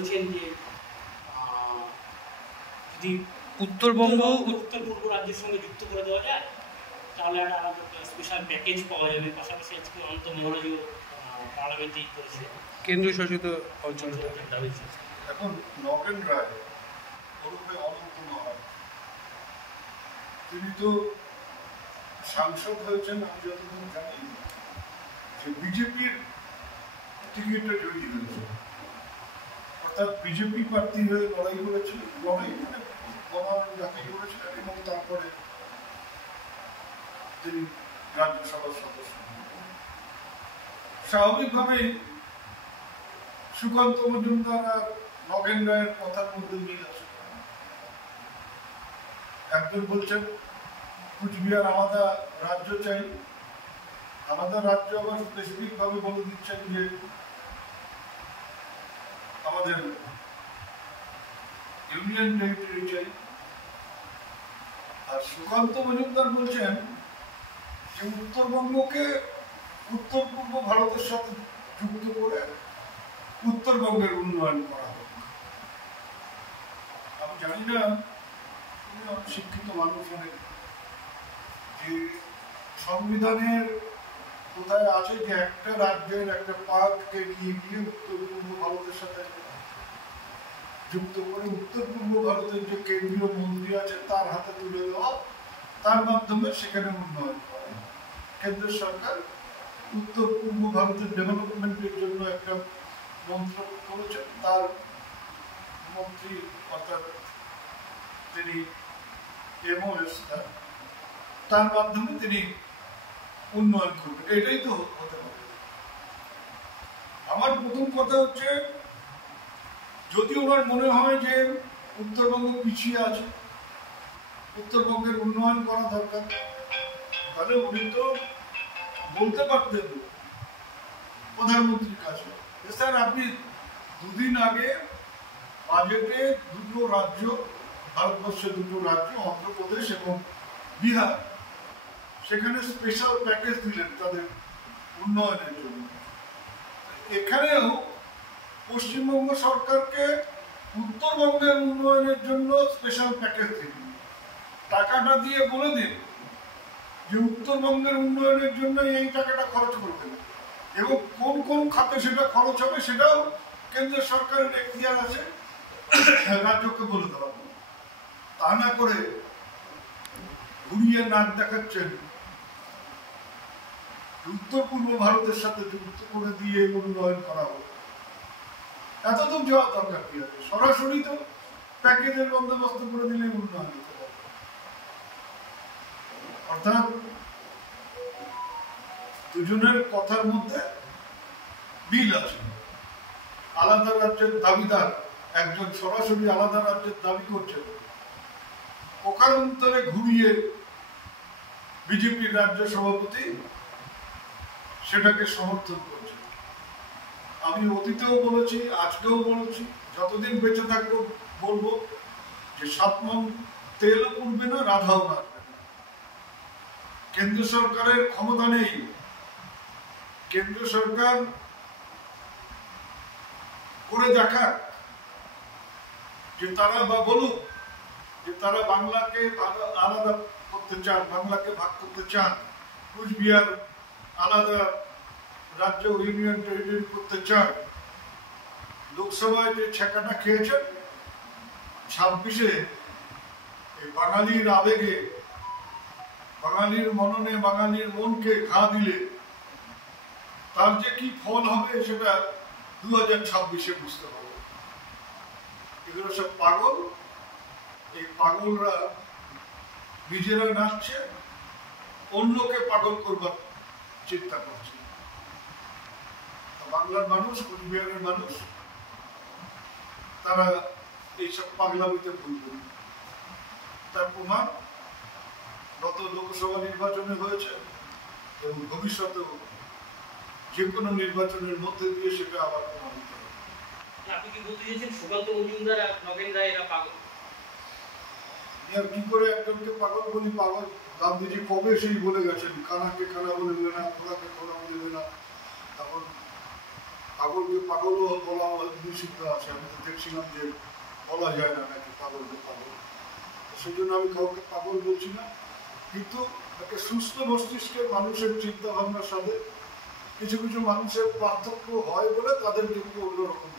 বলেছেন যে যদি উত্তরবঙ্গ উত্তর পূর্ব রাজ্যের সঙ্গে যুক্ত করে দেওয়া যায় তাহলে একটা আলাদা স্পেশাল প্যাকেজ পাওয়া যাবে। পাশাপাশি আজকে অন্ত মহারাজও পার্লামেন্টেই করেছে কেন্দ্রীয় শাসিত অঞ্চল দাবি। এখন নগেন রায় ওরূপে অনন্ত মহারাজ তিনি তো সাংসদ হয়েছেন, আমি যতদিন জানি যে বিজেপির টিকিটে জয়ী হয়েছে, অর্থাৎ বিজেপি প্রার্থী হয়ে লড়াই করেছিলেন, লড়াই মানে মনোনয়ন দাখিল করেছিলেন এবং তারপরে তিনি রাজ্যসভার সদস্য। স্বাভাবিকভাবেই সুকান্ত মজুমদার আর নগেন রায়ের কথার মধ্যে মিল আছে। একজন বলছেন কুচবিহার আলাদা রাজ্য চাই, আলাদা রাজ্য আবার স্পেসিফিক ভাবে বলে দিচ্ছেন যে আমাদের ইউনিয়ন টেরিটরি চাই। আর সুকান্ত মজুমদার বলছেন যে উত্তরবঙ্গকে উত্তর পূর্ব ভারতের সাথে যুক্ত করে উত্তরবঙ্গের উন্নয়ন করা হোক। আমি জানি না, শিক্ষিত মানুষ অনেক, যে সংবিধানের কোথায় আছে যে একটা রাজ্যের একটা পার্টকে গিয়ে উত্তর পূর্ব ভারতের সাথে যুক্ত করে উত্তর পূর্ব ভারতের যে কেন্দ্রীয় মন্ত্রী আছে তার হাতে তুলে দেওয়া, তার মাধ্যমে সেখানে উন্নয়ন করা। কেন্দ্র সরকার উত্তর পূর্ব ভারতের ডেভেলপমেন্টের জন্য একটা মন্ত্রক করেছেন, তার মন্ত্রী অর্থাৎ তিনি এমওএস, তার মাধ্যমে তিনি উন্নয়ন করবেন। এটাই তো হতে পারে। আমার প্রথম কথা হচ্ছে, যদি ওনার মনে হয় যে উত্তরবঙ্গ পিছিয়ে আছে, উত্তরবঙ্গের উন্নয়ন করা দরকার, তাহলে উনি তো বলতে পারতেন প্রধানমন্ত্রীর কাছে, স্যার আপনি দুদিন আগে বাজেটে দুটো রাজ্য, ভারতবর্ষের দুটো রাজ্য অন্ধ্রপ্রদেশ এবং বিহার, সেখানে স্পেশাল প্যাকেজ দিলেন তাদের উন্নয়নের জন্য। এখানেও পশ্চিমবঙ্গ সরকারকে উত্তরবঙ্গের উন্নয়নের জন্য স্পেশাল প্যাকেজ দিন, টাকাটা দিয়ে বলে দিন যে উত্তরবঙ্গের উন্নয়নের জন্য এই টাকাটা খরচ করবেন এবং কোন কোন খাতে সেটা খরচ হবে সেটাও কেন্দ্র সরকারের এখতিয়ার আছে, রাজ্যকে বলে দেওয়া। তা না করে ঘুরিয়ে নাক দেখাচ্ছেন উত্তর পূর্ব ভারতের সাথে যুক্ত করে দিয়ে উন্নয়ন করা হবে। এতদূর যাওয়া দরকার কি আছে? সরাসরি তো প্যাকেজের বন্দোবস্ত করে দিলে উন্নয়ন হতে পারে। অর্থাৎ দুজনের কথার মধ্যে মিল আছে। আলাদা রাজ্যের দাবিদার একজন সরাসরি আলাদা রাজ্যের দাবি করছেন, পক্ষান্তরে ঘুরিয়ে বিজেপির রাজ্য সভাপতি সেটাকে সমর্থন করছে। আমি অতীতেও বলেছি, আজকেও বলেছি, যতদিন বেঁচে থাকবো বলবো যে 7 মণ তেল পুড়বে না, রাধাও নাচবে না। কেন্দ্র সরকারের ক্ষমতা নেই। কেন্দ্র সরকার করে দেখাক যে তারা, বা বলুক যে তারা বাংলাকে আলাদা করতে চান, বাংলাকে ভাগ করতে চান, কুচবিহার আলাদা রাজ্য ইউনিয়ন টেরিটরি করতে চান। লোকসভায় যে ছেঁকাটা খেয়েছেন 26-এ, বাঙালির আবেগে, বাঙালির মননে, বাঙালির মনকে ঘা দিলে তার যে কি ফল হবে সেটা 2026-এ বুঝতে হবে। এগুলো সব পাগল। এই পাগলরা নিজেরা নাচছে, অন্যকে পাগল করবার চিন্তা করছে। বাংলার মানুষ, কুচবিহারের মানুষ, তারা এইসব পাগলামিতে ভুলবে। তার প্রমাণ গত লোকসভা নির্বাচনে হয়েছে এবং ভবিষ্যতেও যে কোনো নির্বাচনের মধ্যে দিয়ে সেটা আবার প্রমাণিত হবে। আপনি কি বলতে চাইছেন সুকান্ত মজুমদার আর নগেন রায় এরা পাগল? আর কি করে একজনকে পাগল বলি? পাগল গান্ধীজি কবে সেই বলে গেছেন, খানাকে খানা বলবে না, খোলাকে খোলা বলবে না। তখন পাগলকে পাগলও বলা নিষিদ্ধ আছে। আমি তো দেখছিলাম যে বলা যায় না নাকি পাগলকে পাগল, সেই জন্য আমি কাউকে পাগল বলছি না। কিন্তু একটা সুস্থ মস্তিষ্কের মানুষের চিন্তা ভাবনার সাথে কিছু কিছু মানুষের পার্থক্য হয় বলে তাদেরকে একটু অন্যরকম